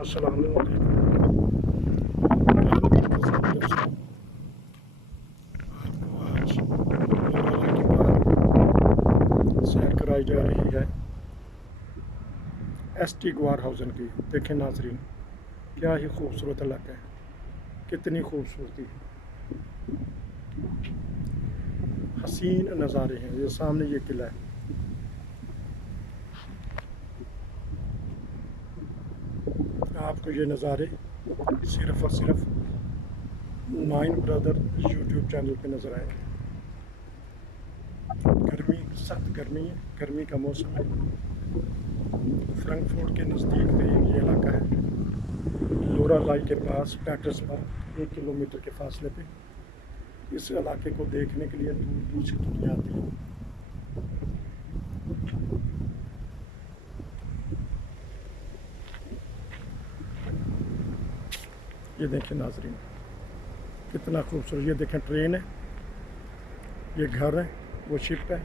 अस्सलाम वालेकुम। आपको आज लोनावाला के बाद सैर कराई जा रही है एसटी गवार हाउसन की। देखें नाजरीन, क्या ही खूबसूरत इलाका है, कितनी खूबसूरती है, हसीन नज़ारे हैं। ये सामने ये किला है, आपको ये नज़ारे सिर्फ और सिर्फ 9 ब्रदर यूट्यूब चैनल पे नज़र आएंगे। गर्मी, सख्त गर्मी है, गर्मी का मौसम है। फ्रैंकफर्ट के नज़दीक ये इलाका है, लोरा लाई के पास पेटर्सबर्ग 1 किलोमीटर के फासले पे। इस इलाके को देखने के लिए दूर दूर से दुनिया आती है। ये देखें नाजरीन, कितना खूबसूरत। ये देखें ट्रेन है, ये घर है, वो शिप है,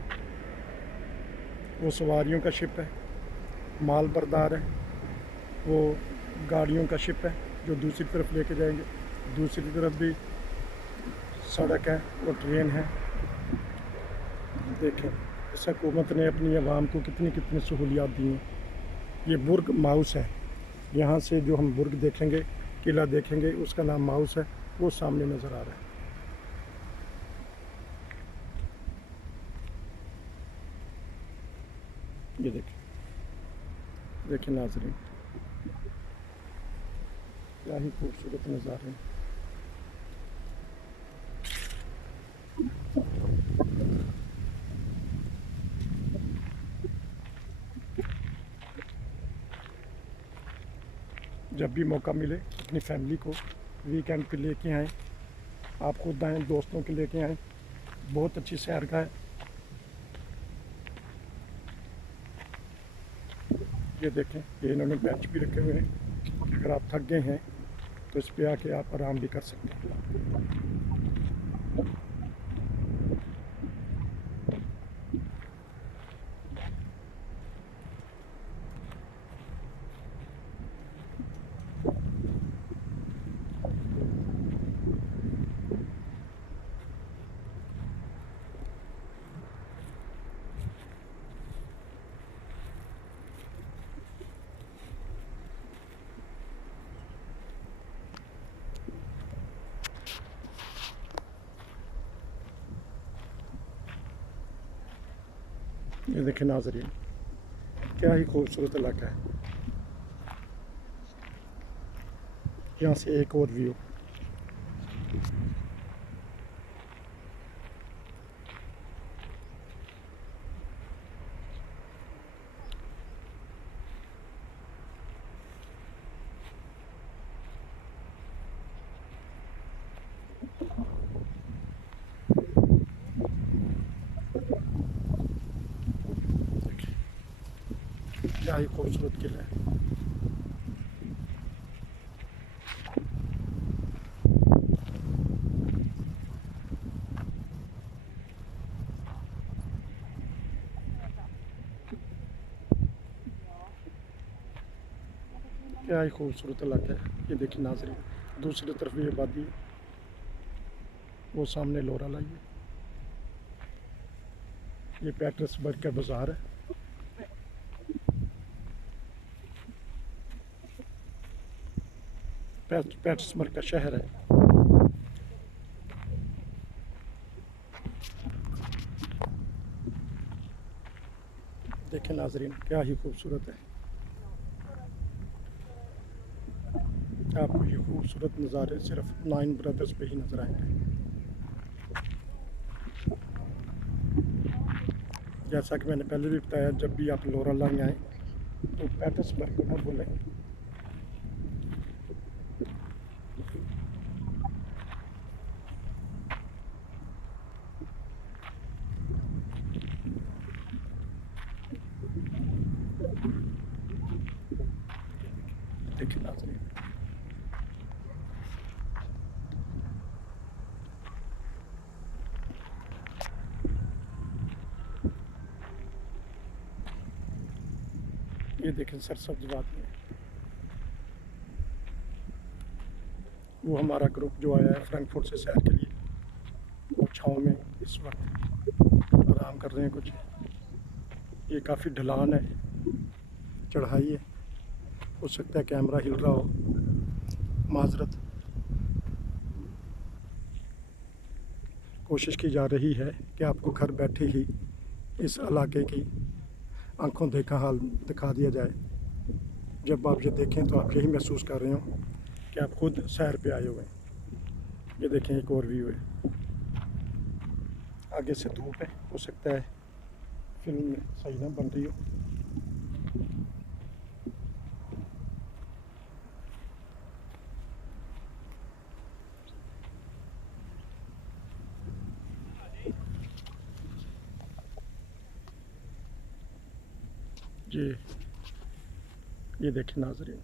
वो सवारियों का शिप है, माल बरदार है, वो गाड़ियों का शिप है जो दूसरी तरफ लेके जाएंगे। दूसरी तरफ भी सड़क है, वो ट्रेन है। देखें इस हुकूमत ने अपनी आवाम को कितनी कितनी सहूलियात दी हैं। ये बुर्ग माउस है, यहाँ से जो हम बुर्ग देखेंगे, किला देखेंगे, उसका नाम माउस है, वो सामने नज़र आ रहा है। ये देखें नाजरीन, क्या ही खूबसूरत नज़ारे हैं। जब भी मौका मिले अपनी फैमिली को वीकेंड पे लेके आएँ, आप खुद आएँ, दोस्तों के लेके आएँ। बहुत अच्छी सैरगाह है। ये देखें, ये इन्होंने बेंच भी रखे हुए हैं, अगर आप थक गए हैं तो इस पे आके आप आराम भी कर सकते हैं। ये देखें नाजरीन, क्या ही खूबसूरत इलाका है। यहाँ से एक और व्यू। क्या ही खूबसूरत किला है। क्या ही खूबसूरत इलाका है। ये देखिए नाजरीन, दूसरी तरफ भी आबादी है, वो सामने लोरा लाई है। ये पेटर्सबर्ग का बाज़ार है। पेटर्सबर्ग का शहर है। देखें नाजरीन, क्या ही खूबसूरत है। आपको ये खूबसूरत नज़ारे सिर्फ 9 ब्रदर्स पे ही नज़र आएंगे। जैसा कि मैंने पहले भी बताया, जब भी आप लोरा लाई आएँ तो पेटर्सबर्ग को न भूलें। देखिए नाजरीन, ये देखें सरसब्ज वादियाँ। वो हमारा ग्रुप जो आया है फ्रैंकफर्ट से सैर के लिए, वो छाँव में इस वक्त आराम कर रहे हैं कुछ। ये काफ़ी ढलान है, चढ़ाई है, हो सकता है कैमरा हिल रहा हो, माजरत। कोशिश की जा रही है कि आपको घर बैठे ही इस इलाके की आंखों देखा हाल दिखा दिया जाए। जब आप ये देखें तो आप यही महसूस कर रहे हो कि आप खुद सैर पे आए हुए हैं। ये देखें एक और व्यू है, आगे से धूप है, हो सकता है फिल्म में सही ना बन रही हो। ये देखें नाज़रीन,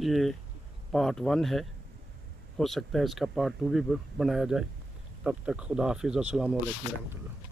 ये पार्ट 1 है, हो सकता है इसका पार्ट 2 भी बनाया जाए। तब तक खुदा हाफिज़, अस्सलाम वालेकुम रहमतुल्लाह।